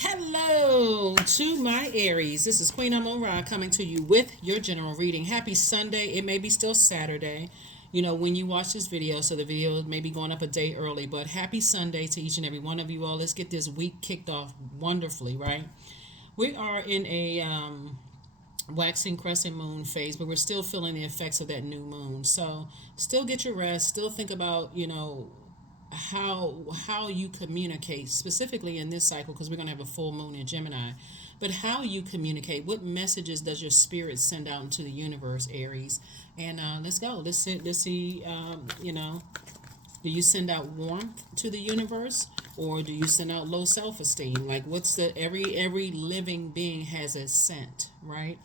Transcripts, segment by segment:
Hello to my Aries. This is Queen Amun Ra coming to you with your general reading. Happy Sunday. It may be still Saturday, when you watch this video, so the video may be going up a day early, but happy Sunday to each and every one of you all. Let's get this week kicked off wonderfully, right? We are in a waxing crescent moon phase, but we're still feeling the effects of that new moon. So still get your rest, still think about, how you communicate specifically in this cycle, because we're going to have a full moon in Gemini, but how you communicate, what messages does your spirit send out into the universe, Aries? And let's go, let's see, do you send out warmth to the universe, or do you send out low self-esteem? Like, what's the every living being has a scent, right?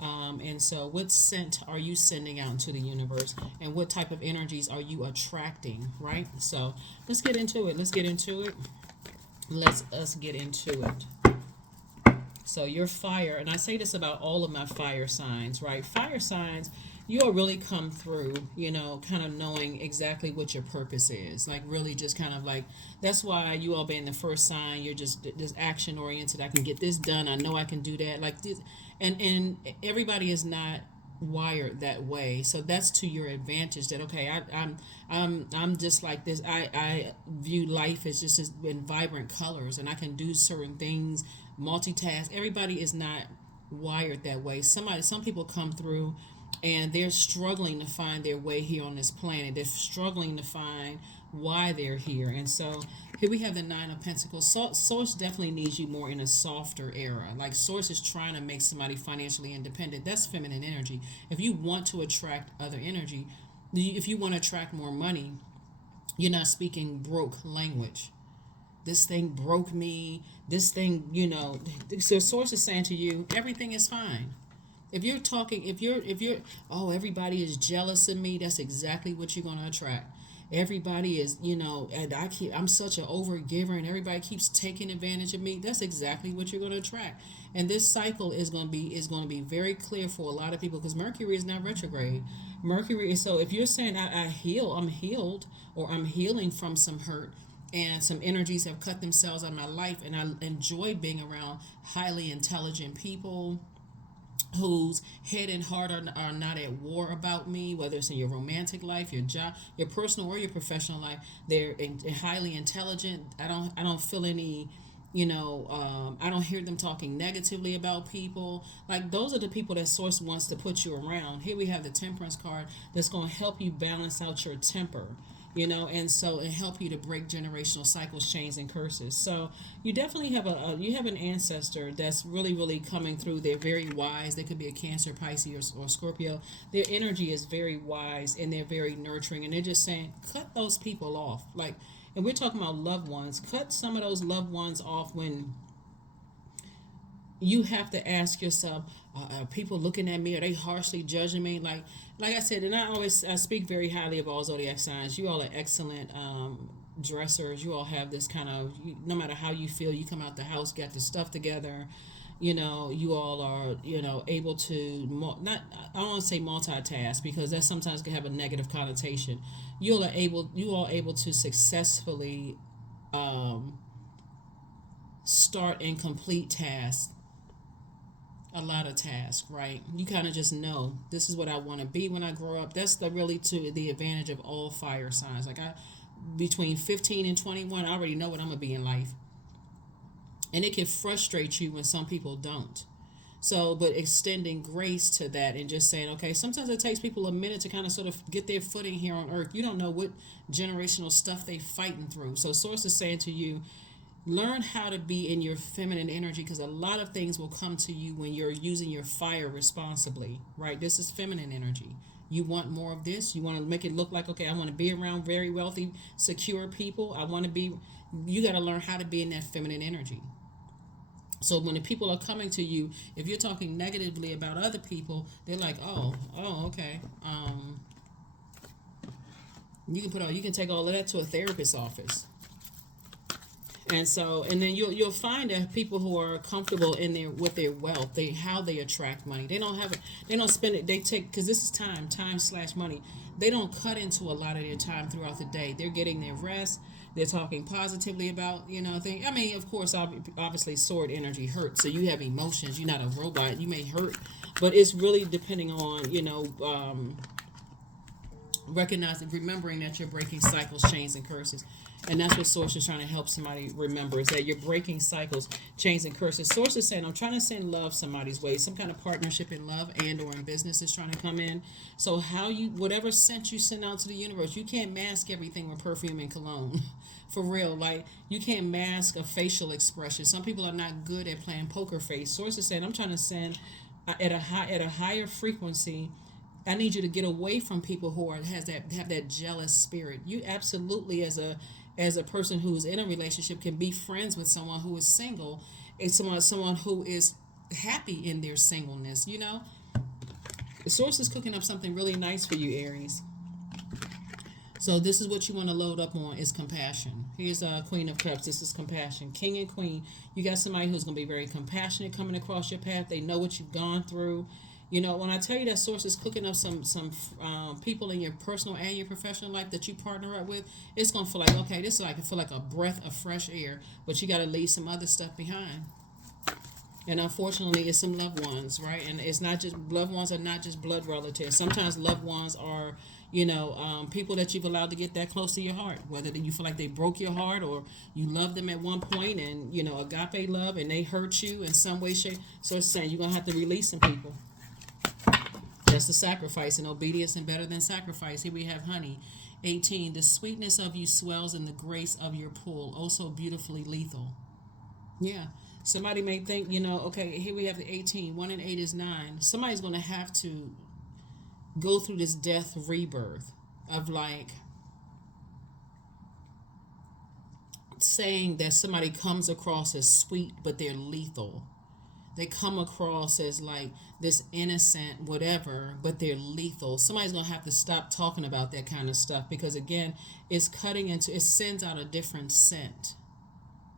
And so what scent are you sending out into the universe, and what type of energies are you attracting, right? So let's get into it. Let's get into it. Let's us get into it. So your fire, and I say this about all of my fire signs, right? Fire signs, you will really come through, kind of knowing exactly what your purpose is. Like, really just kind of like, that's why you all being the first sign, you're just action oriented. I can get this done. I know I can do that. Like this, and everybody is not wired that way, so that's to your advantage. That okay, I'm just like this. I view life as just in vibrant colors, and I can do certain things, multitask. Everybody is not wired that way. Some people come through and they're struggling to find their way here on this planet. They're struggling to find why they're here. And so here we have the Nine of Pentacles. Source definitely needs you more in a softer era. Like, Source is trying to make somebody financially independent. That's feminine energy. If you want to attract other energy, if you want to attract more money, you're not speaking broke language. This thing broke me. This thing, so Source is saying to you, everything is fine. If you're, oh, everybody is jealous of me, that's exactly what you're going to attract. Everybody is, and I'm such an overgiver, and everybody keeps taking advantage of me. That's exactly what you're going to attract. And this cycle is going to be very clear for a lot of people, because Mercury is not retrograde. Mercury, so if you're saying I'm healed, or I'm healing from some hurt, and some energies have cut themselves out of my life, and I enjoy being around highly intelligent people whose head and heart are not at war about me, whether it's in your romantic life, your job, your personal or your professional life. They're highly intelligent. I don't feel any, I don't hear them talking negatively about people. Like, those are the people that Source wants to put you around. Here we have the Temperance card that's going to help you balance out your temper, and so it help you to break generational cycles, chains, and curses. So you definitely have you have an ancestor that's really coming through. They're very wise. They could be a Cancer, Pisces, or Scorpio. Their energy is very wise, and they're very nurturing, and they're just saying, cut those people off. Like, and we're talking about loved ones. Cut some of those loved ones off when you have to ask yourself, are people looking at me? Are they harshly judging me? Like I said, and I speak very highly of all zodiac signs. You all are excellent dressers. You all have this kind of, no matter how you feel, you come out the house, get the stuff together. You all are, able to, not, I don't want to say multitask, because that sometimes can have a negative connotation. You all able to successfully start and complete tasks, a lot of tasks, right? You kind of just know, this is what I want to be when I grow up. That's really to the advantage of all fire signs. Like, between 15 and 21, I already know what I'm going to be in life. And it can frustrate you when some people don't. So, but extending grace to that and just saying, okay, sometimes it takes people a minute to kind of sort of get their footing here on earth. You don't know what generational stuff they fighting through. So Source is saying to you, learn how to be in your feminine energy, because a lot of things will come to you when you're using your fire responsibly, right? This is feminine energy. You want more of this. You want to make it look like, okay, I want to be around very wealthy, secure people. You got to learn how to be in that feminine energy. So when the people are coming to you, if you're talking negatively about other people, they're like, oh, okay. You can take all of that to a therapist's office. And then you'll find that people who are comfortable with their wealth, how they attract money. They don't spend it. They take, because this is time/money. They don't cut into a lot of their time throughout the day. They're getting their rest. They're talking positively about, things. I mean, of course, obviously, sword energy hurts. So you have emotions. You're not a robot. You may hurt, but it's really depending on, recognizing, remembering that you're breaking cycles, chains, and curses. And that's what Source is trying to help somebody remember, is that you're breaking cycles, chains, and curses. Source is saying, I'm trying to send love somebody's way. Some kind of partnership in love and or in business is trying to come in. So whatever scent you send out to the universe, you can't mask everything with perfume and cologne. For real, like, you can't mask a facial expression. Some people are not good at playing poker face. Source is saying, I'm trying to send at a higher frequency. I need you to get away from people who have that jealous spirit. You absolutely, as a person who's in a relationship, can be friends with someone who is single, and someone who is happy in their singleness. The Source is cooking up something really nice for you, Aries. So this is what you want to load up on, is compassion. Here's Queen of Cups. This is compassion. King and Queen. You got somebody who's going to be very compassionate coming across your path. They know what you've gone through. When I tell you that Source is cooking up some people in your personal and your professional life that you partner up with, it's going to feel like, okay, this is like, I feel like a breath of fresh air, but you got to leave some other stuff behind. And unfortunately, it's some loved ones, right? And it's not just, loved ones are not just blood relatives. Sometimes loved ones are, people that you've allowed to get that close to your heart, whether you feel like they broke your heart or you loved them at one point and, agape love, and they hurt you in some way, shape. So it's saying you're going to have to release some people. That's the sacrifice, and obedience and better than sacrifice. Here we have honey. 18. The sweetness of you swells in the grace of your pull. Oh, so beautifully lethal. Yeah. Somebody may think, okay, here we have the 18. 1 and 8 is 9. Somebody's going to have to go through this death rebirth of, like, saying that somebody comes across as sweet, but they're lethal. They come across as like this innocent whatever, but they're lethal. Somebody's going to have to stop talking about that kind of stuff, because again, it sends out a different scent,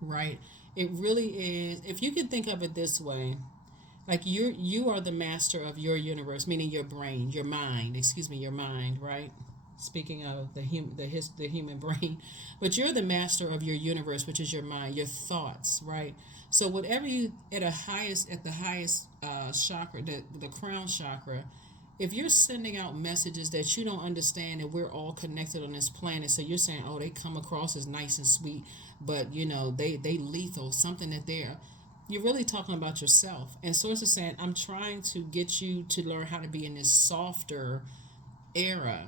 right? It really is. If you can think of it this way, like you are the master of your universe, meaning your brain, your mind, right? Speaking of the human brain, but you're the master of your universe, which is your mind, your thoughts, right? So whatever you at the highest chakra, the crown chakra, if you're sending out messages that you don't understand, and we're all connected on this planet, so you're saying, oh, they come across as nice and sweet, but they lethal, something that you're really talking about yourself. And Source is saying, I'm trying to get you to learn how to be in this softer era.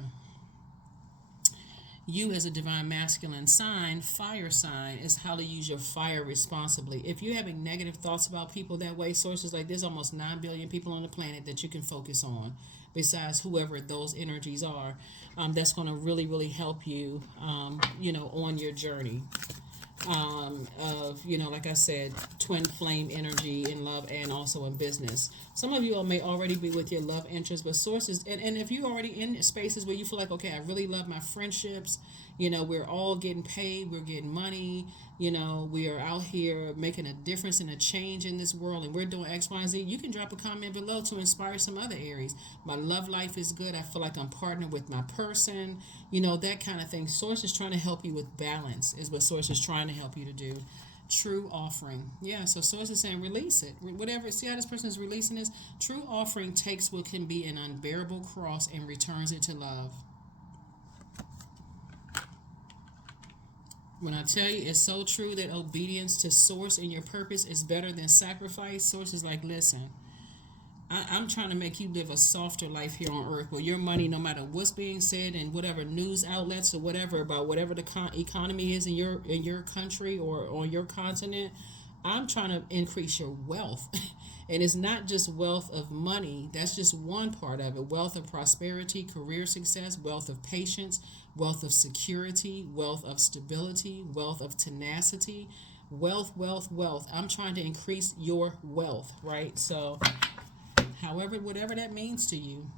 You, as a divine masculine sign, fire sign, is how to use your fire responsibly. If you're having negative thoughts about people that way, Sources like, there's almost 9 billion people on the planet that you can focus on, besides whoever those energies are. That's going to really, really help you, on your journey of, like I said, twin flame energy in love and also in business. Some of you all may already be with your love interest, but Sources, and if you're already in spaces where you feel like, okay, I really love my friendships, we're all getting paid, we're getting money, we are out here making a difference and a change in this world, and we're doing X, Y, and Z, you can drop a comment below to inspire some other Aries. My love life is good. I feel like I'm partnered with my person, that kind of thing. Source is trying to help you with balance, is what Source is trying to help you to do. True offering. Yeah, so Source is saying release it. Whatever, see how this person is releasing this? True offering takes what can be an unbearable cross and returns it to love. When I tell you, it's so true that obedience to Source and your purpose is better than sacrifice. Source is like, listen, I'm trying to make you live a softer life here on earth, where your money, no matter what's being said in whatever news outlets or whatever about whatever the economy is in your country or on your continent, I'm trying to increase your wealth. And it's not just wealth of money. That's just one part of it. Wealth of prosperity, career success, wealth of patience, wealth of security, wealth of stability, wealth of tenacity, wealth. I'm trying to increase your wealth, right? So whatever that means to you.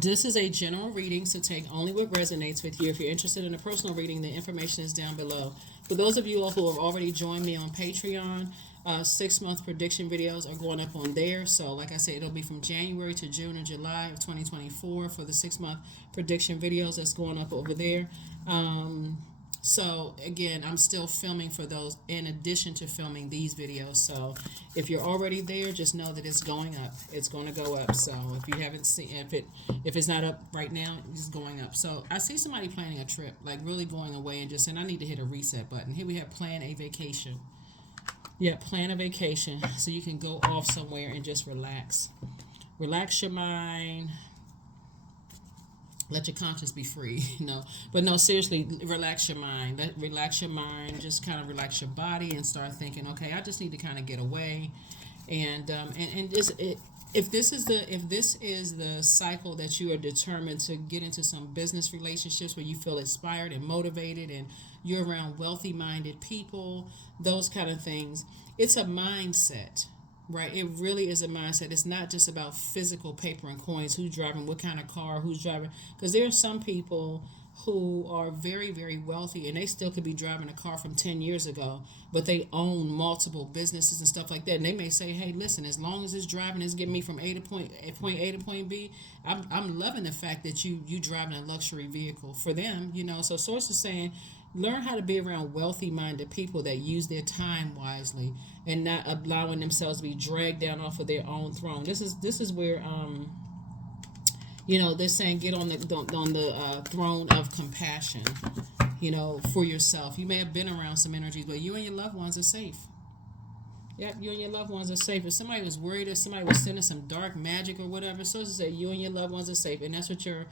This is a general reading, so take only what resonates with you. If you're interested in a personal reading, the information is down below. For those of you who have already joined me on Patreon, 6-month prediction videos are going up on there. So like I said, it'll be from January to June and July of 2024 for the 6-month prediction videos that's going up over there. So again, I'm still filming for those in addition to filming these videos. So if you're already there, just know that it's going up. It's going to go up. So if you haven't seen, if it's not up right now, it's going up. So I see somebody planning a trip, like really going away and just saying, I need to hit a reset button. Here we have plan a vacation. Yeah, plan a vacation so you can go off somewhere and just relax. Relax your mind, let your conscience be free. But no, seriously, relax your mind. Relax your mind. Just kind of relax your body and start thinking. Okay, I just need to kind of get away, and just if this is the cycle that you are determined to get into some business relationships where you feel inspired and motivated, and you're around wealthy minded people, those kind of things. It's a mindset. Right, it really is a mindset. It's not just about physical paper and coins. Who's driving what kind of car? Who's driving? Because there are some people who are very, very wealthy, and they still could be driving a car from 10 years ago, but they own multiple businesses and stuff like that. And they may say, "Hey, listen, as long as it's driving, it's getting me from point A to point B. I'm loving the fact that you driving a luxury vehicle for them. So source is saying, learn how to be around wealthy minded people that use their time wisely and not allowing themselves to be dragged down off of their own throne. This is where they're saying get on the throne of compassion, for yourself. You may have been around some energies, but you and your loved ones are safe. Yep, you and your loved ones are safe. If somebody was worried or somebody was sending some dark magic or whatever, so to say, you and your loved ones are safe, and that's what your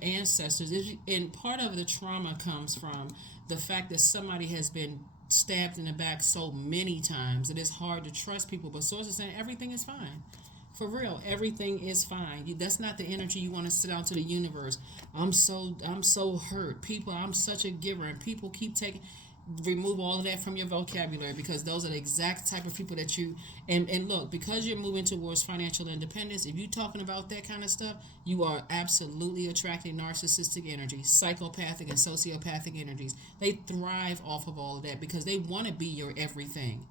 ancestors is. And part of the trauma comes from the fact that somebody has been stabbed in the back so many times that it's hard to trust people. But sources saying everything is fine. For real, everything is fine. That's not the energy you want to sit out to the universe. I'm so hurt. People, I'm such a giver, and people keep taking. Remove all of that from your vocabulary, because those are the exact type of people that you and look, because you're moving towards financial independence. If you're talking about that kind of stuff, you are absolutely attracting narcissistic energy, psychopathic and sociopathic energies. They thrive off of all of that because they want to be your everything.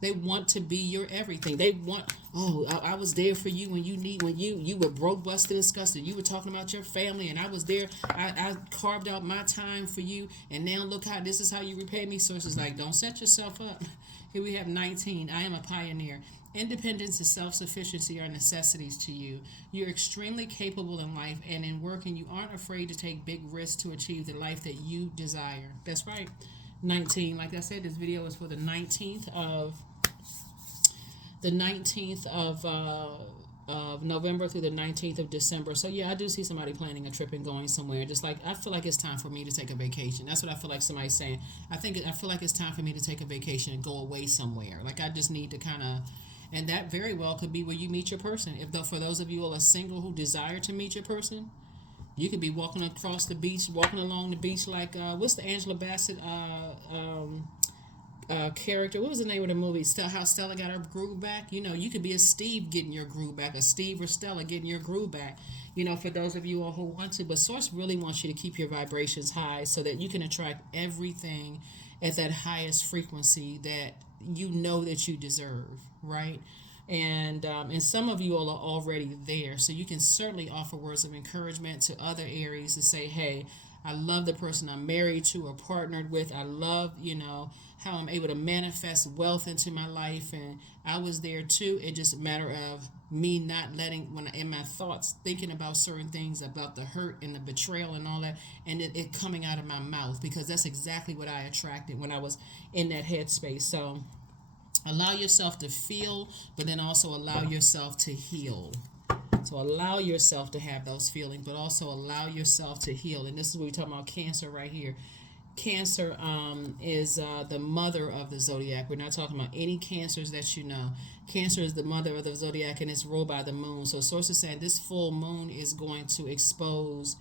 They want to be your everything. They want, I was there for you when you were broke, busted, and disgusted. You were talking about your family, and I was there. I carved out my time for you, and now look how this is how you repay me. Sources like, don't set yourself up. Here we have 19. I am a pioneer. Independence and self-sufficiency are necessities to you. You're extremely capable in life, and in work, and you aren't afraid to take big risks to achieve the life that you desire. That's right. 19. Like I said, this video is for the 19th of November through the 19th of December. So yeah, I do see somebody planning a trip and going somewhere. Just like I feel like it's time for me to take a vacation. That's what I feel like somebody's saying. I feel like it's time for me to take a vacation and go away somewhere. Like I just need to kind of, and that very well could be where you meet your person. For those of you who are single who desire to meet your person, you could be walking across the beach, walking along the beach like what's the Angela Bassett character? What was the name of the movie? How Stella got her groove back. You could be a Steve getting your groove back, a Steve or Stella getting your groove back. For those of you all who want to, but Source really wants you to keep your vibrations high so that you can attract everything at that highest frequency that that you deserve, right? And some of you all are already there, so you can certainly offer words of encouragement to other Aries to say, hey, I love the person I'm married to or partnered with. I love, how I'm able to manifest wealth into my life, and I was there too. It's just a matter of me not letting, when in my thoughts, thinking about certain things, about the hurt and the betrayal and all that, and it coming out of my mouth, because that's exactly what I attracted when I was in that headspace. So allow yourself to feel, but then also allow yourself to heal. So allow yourself to have those feelings, but also allow yourself to heal. And this is what we're talking about, Cancer right here. Cancer is the mother of the Zodiac. We're not talking about any Cancers that you know. Cancer is the mother of the Zodiac, and it's ruled by the moon. So sources saying this full moon is going to expose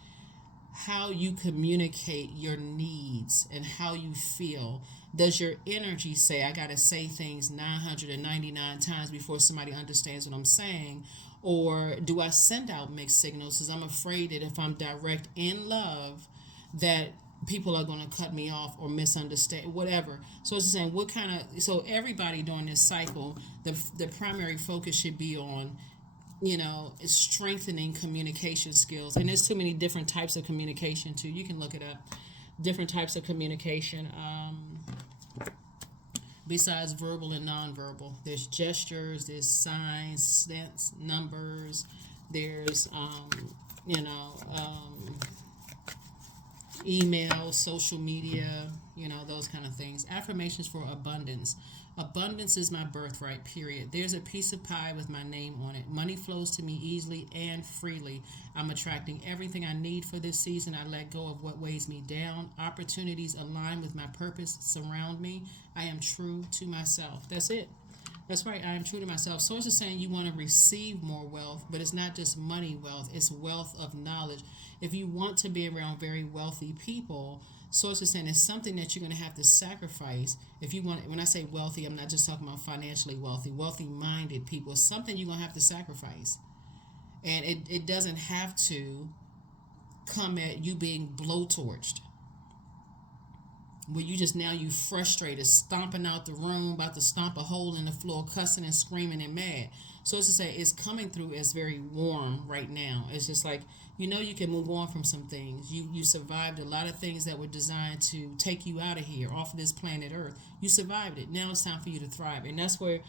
how you communicate your needs and how you feel. Does your energy say, I got to say things 999 times before somebody understands what I'm saying? Or do I send out mixed signals because I'm afraid that if I'm direct in love, that people are going to cut me off or misunderstand, whatever. So it's saying so everybody during this cycle, the primary focus should be on, strengthening communication skills. And there's too many different types of communication too. You can look it up. different types of communication. Besides verbal and nonverbal, there's gestures, there's signs, sense, numbers, there's you know email, social media, those kind of things. Affirmations for abundance. Abundance is my birthright, period. There's a piece of pie with my name on it. Money flows to me easily and freely. I'm attracting everything I need for this season. I let go of what weighs me down. Opportunities align with my purpose surround me. I am true to myself. That's it. That's right. I am true to myself. Source is saying you want to receive more wealth, but it's not just money wealth. It's wealth of knowledge. If you want to be around very wealthy people, Source is saying it's something that you're going to have to sacrifice. If you want, when I say wealthy, I'm not just talking about financially wealthy, wealthy-minded people. It's something you're going to have to sacrifice. And it doesn't have to come at you being blowtorched, where you frustrated, stomping out the room, about to stomp a hole in the floor, cussing and screaming and mad. So it's to say it's coming through as very warm right now. It's just like, you can move on from some things. You survived a lot of things that were designed to take you out of here, off of this planet Earth. You survived it. Now it's time for you to thrive. And that's where,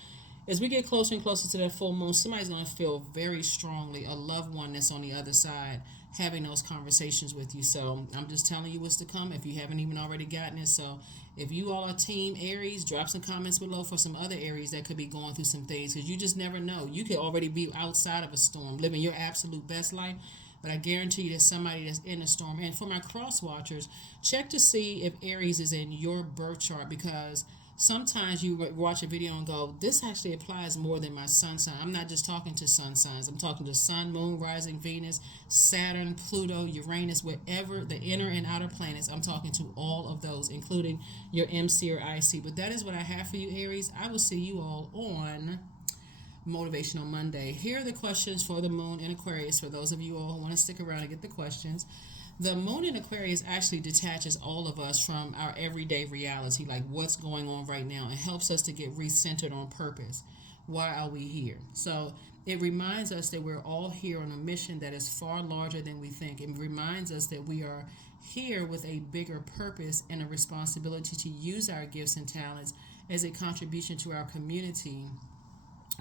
as we get closer and closer to that full moon, somebody's going to feel very strongly a loved one that's on the other side having those conversations with you. So I'm just telling you what's to come if you haven't even already gotten it. So if you all are team Aries, drop some comments below for some other Aries that could be going through some things, because you just never know. You could already be outside of a storm, living your absolute best life, but I guarantee you there's somebody that's in a storm. And for my cross watchers, check to see if Aries is in your birth chart, because sometimes you watch a video and go, this actually applies more than my sun sign. I'm not just talking to sun signs. I'm talking to sun, moon, rising, Venus, Saturn, Pluto, Uranus, whatever the inner and outer planets. I'm talking to all of those, including your MC or IC. But that is what I have for you, Aries. I will see you all on Motivational Monday. Here are the questions for the moon in Aquarius, for those of you all who want to stick around and get the questions. The moon in Aquarius actually detaches all of us from our everyday reality, like what's going on right now. It helps us to get recentered on purpose. Why are we here? So it reminds us that we're all here on a mission that is far larger than we think. It reminds us that we are here with a bigger purpose and a responsibility to use our gifts and talents as a contribution to our community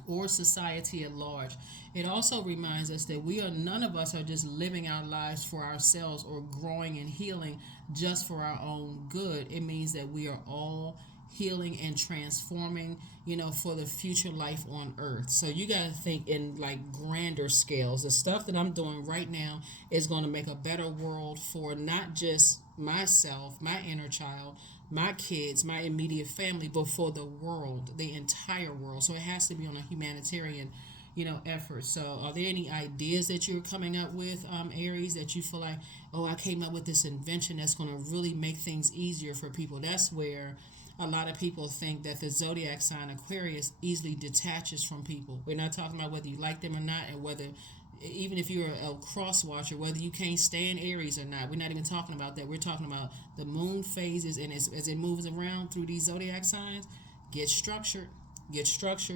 or society at large. It also reminds us that none of us are just living our lives for ourselves or growing and healing just for our own good. It means that we are all healing and transforming, for the future life on earth. So you got to think in like grander scales. The stuff that I'm doing right now is going to make a better world for not just myself, my inner child, my kids, my immediate family, but for the world, the entire world. So it has to be on a humanitarian, effort. So are there any ideas that you're coming up with, Aries, that you feel like, oh, I came up with this invention that's going to really make things easier for people? That's where a lot of people think that the zodiac sign Aquarius easily detaches from people. We're not talking about whether you like them or not, and whether, even if you're a cross watcher, whether you can't stand Aries or not. We're not even talking about that. We're talking about the moon phases, and as it moves around through these zodiac signs, get structured.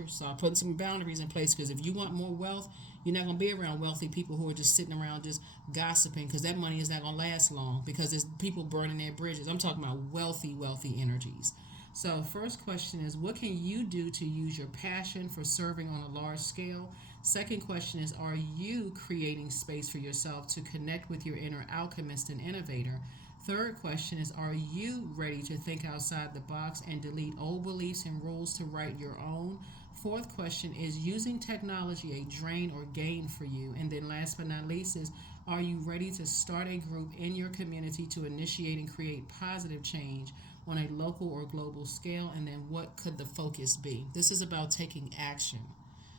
Start putting some boundaries in place, because if you want more wealth, you're not going to be around wealthy people who are just sitting around just gossiping, because that money is not going to last long, because there's people burning their bridges. I'm talking about wealthy energies. So first question is, what can you do to use your passion for serving on a large scale? Second question is, are you creating space for yourself to connect with your inner alchemist and innovator? Third question is, are you ready to think outside the box and delete old beliefs and rules to write your own? Fourth question is, using technology a drain or gain for you? And then last but not least is, are you ready to start a group in your community to initiate and create positive change on a local or global scale? And then what could the focus be? This is about taking action,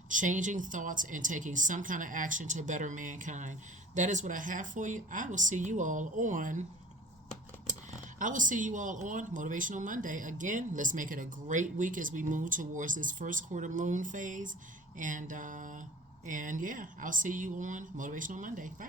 changing thoughts, and taking some kind of action to better mankind. That is what I have for you. I will see you all on Motivational Monday. Again, let's make it a great week as we move towards this first quarter moon phase. And yeah, I'll see you on Motivational Monday. Bye.